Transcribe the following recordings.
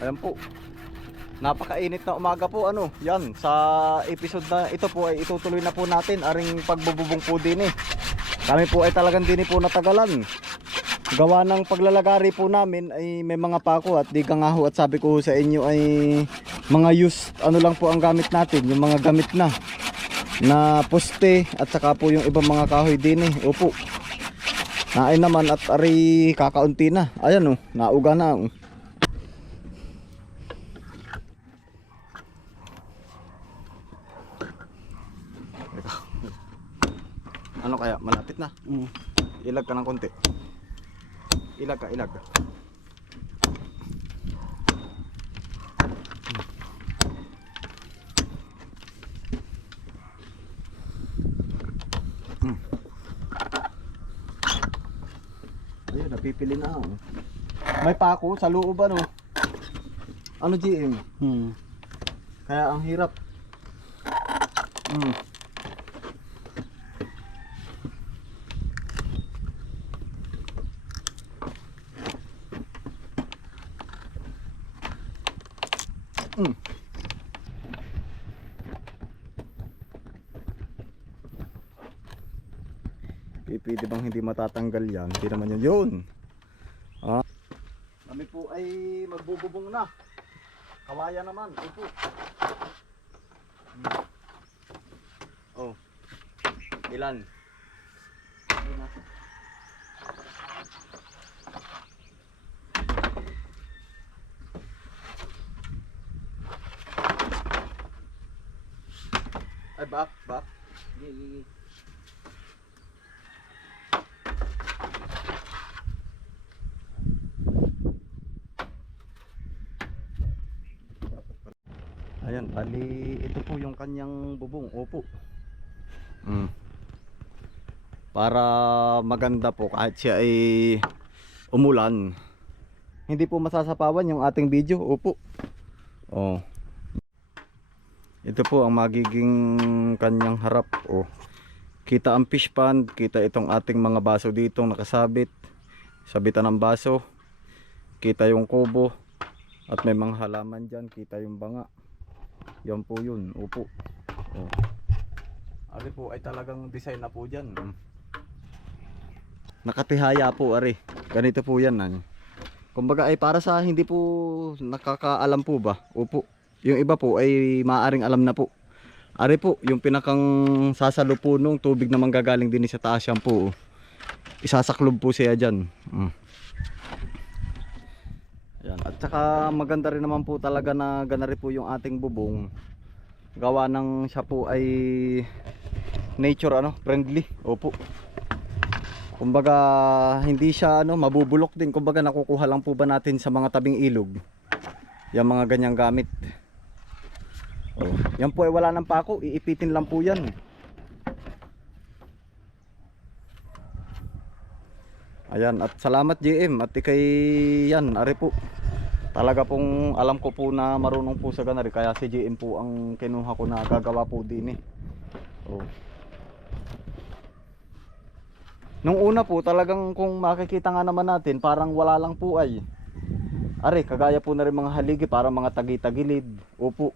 Ayan po. Napakainit na umaga po ano. Yan sa episode na ito po ay itutuloy na po natin aring pagbububong po din eh. Kami po ay talagang din po natagalan. Gawa ng paglalagari po namin ay may mga pako at di ka nga ho at sabi ko sa inyo ay mga used ano lang po ang gamit natin, yung mga gamit na na poste at saka po yung ibang mga kahoy din eh. Opo. Naay naman at ari kakaunti na. Ayan oh, nauga na. Oh. Teka. Ano kaya? Malapit na. Mm. Ilag ka ng konti. Ilag ka, ilag. Hmm. Ayun, napipili na ako. May pako sa loob ano. Ano GM? Mm. Kaya ang hirap. Hmm. Mm. Pwede bang hindi matatanggal yan? Hindi naman yun yun. Ah. Kami po ay magbububong na. Kawaya naman. Ito. Hmm. Oh. Ilan? Ayan, bali ito po yung kanyang bubong. Opo. Mm. Para maganda po kahit siya ay umulan. Hindi po masasapawan yung ating video. Opo. Oh. Ito po ang magiging kanyang harap. Oh. Kita ang fish pond, kita itong ating mga baso dito nakasabit. Sabitan ng baso. Kita yung kubo. At may mga halaman dyan, kita yung banga. Yan po yun, upo. Oh. Ari po ay talagang design na po dyan. Mm. Nakatihaya po ari. Ganito po yan. Ano. Kumbaga ay para sa hindi po nakakaalam po ba? Upo. Yung iba po ay maaring alam na po. Ari po, yung pinakang sasalo po nung tubig na manggagaling din sa taas yan po. oh. Isasaklob po siya dyan. Mm. Yan. At saka maganda rin naman po talaga na ganari po yung ating bubong. Gawa ng siya po ay nature ano, friendly. Opo. Kumbaga hindi siya ano, mabubulok din. Kumbaga nakukuha lang po ba natin sa mga tabing ilog. Yung mga ganyang gamit. Oh, yan po ay wala ng pako, iipitin lang po yan. Ayan, at salamat GM at ikay yan, ari po. Talaga pong alam ko po na marunong po sa ganari kaya si GM po ang kinuha ko na gagawa po din eh. Oh. Nung una po talagang kung makikita nga naman natin parang wala lang po ay. Are, kagaya po na rin mga haligi para mga tagi-tagilid. Opo.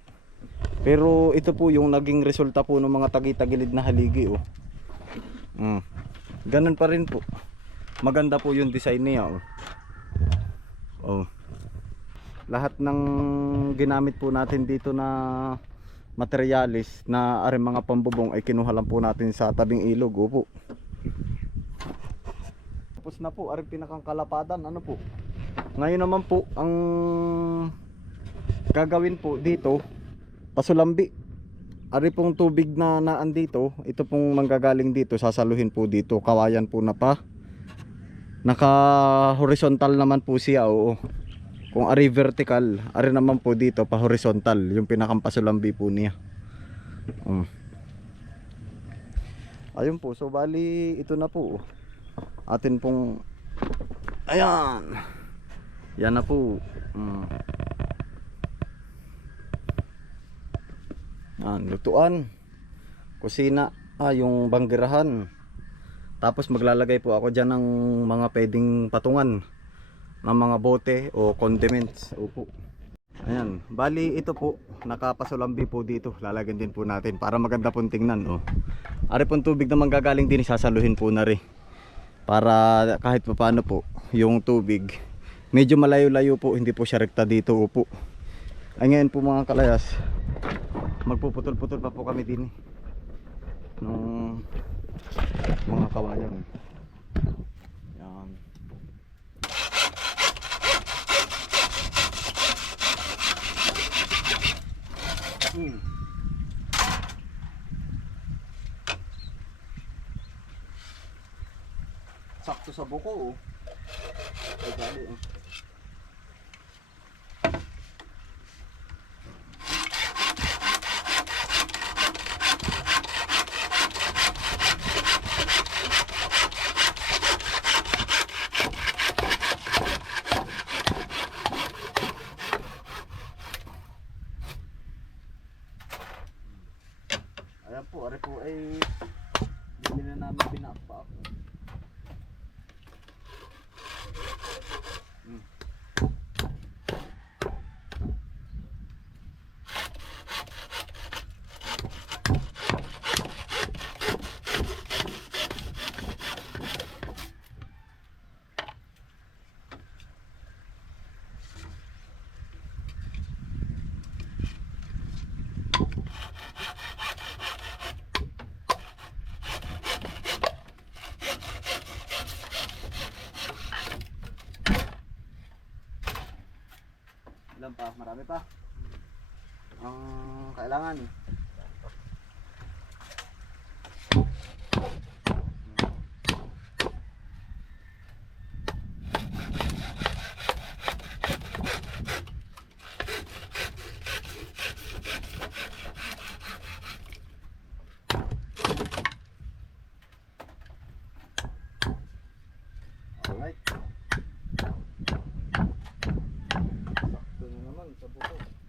Pero ito po yung naging resulta po ng mga tagi-tagilid na haligi oh. Mm. Ganun pa rin po. Maganda po yung design niya oh. Oh. Lahat ng ginamit po natin dito na materialis na are mga pambubong ay kinuha lang po natin sa tabing ilog opo. Tapos na po, are pinakang kalapadan ano po. Ngayon naman po ang gagawin po dito pasulambi. Ari pong tubig na naan dito, ito pong manggagaling dito, sasaluhin po dito, kawayan po na pa. Naka horizontal naman po siya, oo. Kung ari vertical, ari naman po dito pa horizontal, yung pinakampasulambi po niya. Um. Ayun po, so bali ito na po. Atin pong Ayan. Yan na po. Mm. Yan, lutuan. Kusina. Ah, yung banggirahan. Tapos maglalagay po ako dyan ng mga pwedeng patungan ng mga bote o condiments. Opo. Ayan, bali ito po, nakapasulambi po dito. Lalagyan din po natin para maganda pong tingnan. Oh. Ari pong tubig na manggagaling din, sasaluhin po na rin. Para kahit pa paano po, yung tubig, medyo malayo-layo po, hindi po siya rekta dito upo. Ay ngayon po mga kalayas, magpuputol-putol pa po kami din eh. Nung mga kawayan. Yan. Hmm. Sakto sa buko oh. Ay, gali, oh. Ayan po, ari po ay hindi na namin pinapa Hmm. Ilan pa? Marami pa? Ang kailangan. Alright. Sakto na naman sa buko.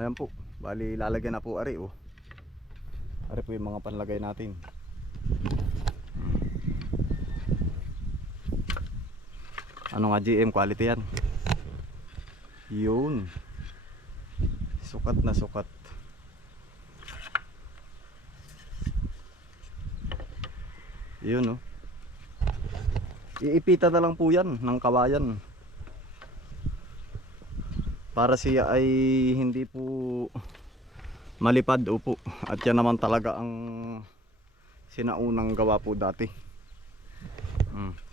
Ayan po. Bali lalagyan na po ari oh. Ari po yung mga panlagay natin. Ano nga GM quality yan? Yun. Sukat na sukat. Yun oh. Iipita na lang po yan ng kawayan para siya ay hindi po malipad upo. At yan naman talaga ang sinaunang gawa po dati mm.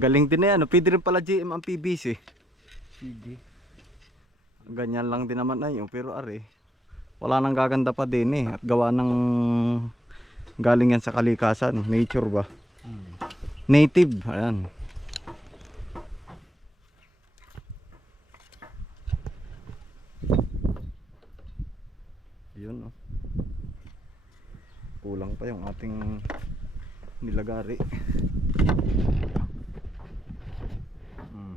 Galing din na yan. Pwede rin pala GM ang PVC Sige. ganyan lang din naman ay oh, pero are wala nang gaganda pa din eh. At gawa ng galing yan sa kalikasan nature ba? Hmm. native ayan. Yun oh. kulang pa yung ating nilagari mm.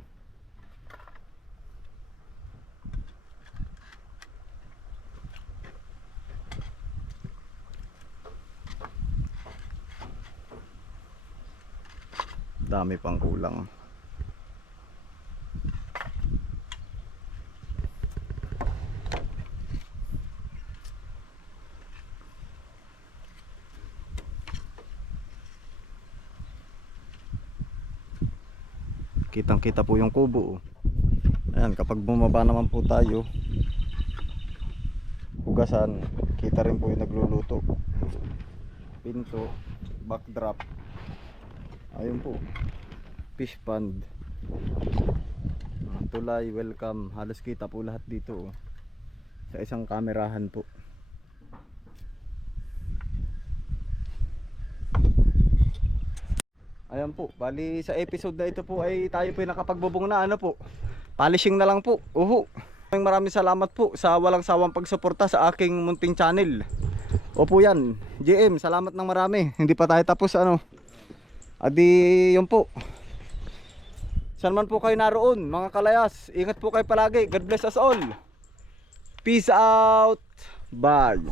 Dami pang kulang kitang kita po yung kubo oh. ayan kapag bumaba naman po tayo hugasan kita rin po yung nagluluto pinto, backdrop. Ayun po. Fish pond. Ah, Tulay, welcome. Halos kita po lahat dito. oh. Sa isang kamerahan po. Ayan po, bali sa episode na ito po ay tayo po ay nakapagbubong na ano po. Polishing na lang po. Uhu. Maraming salamat po sa walang sawang pagsuporta sa aking munting channel. Opo yan. JM, salamat ng marami. Hindi pa tayo tapos ano. Adi, yun po. Saan man po kayo naroon, mga kalayas. Ingat po kayo palagi. God bless us all. Peace out. Bye.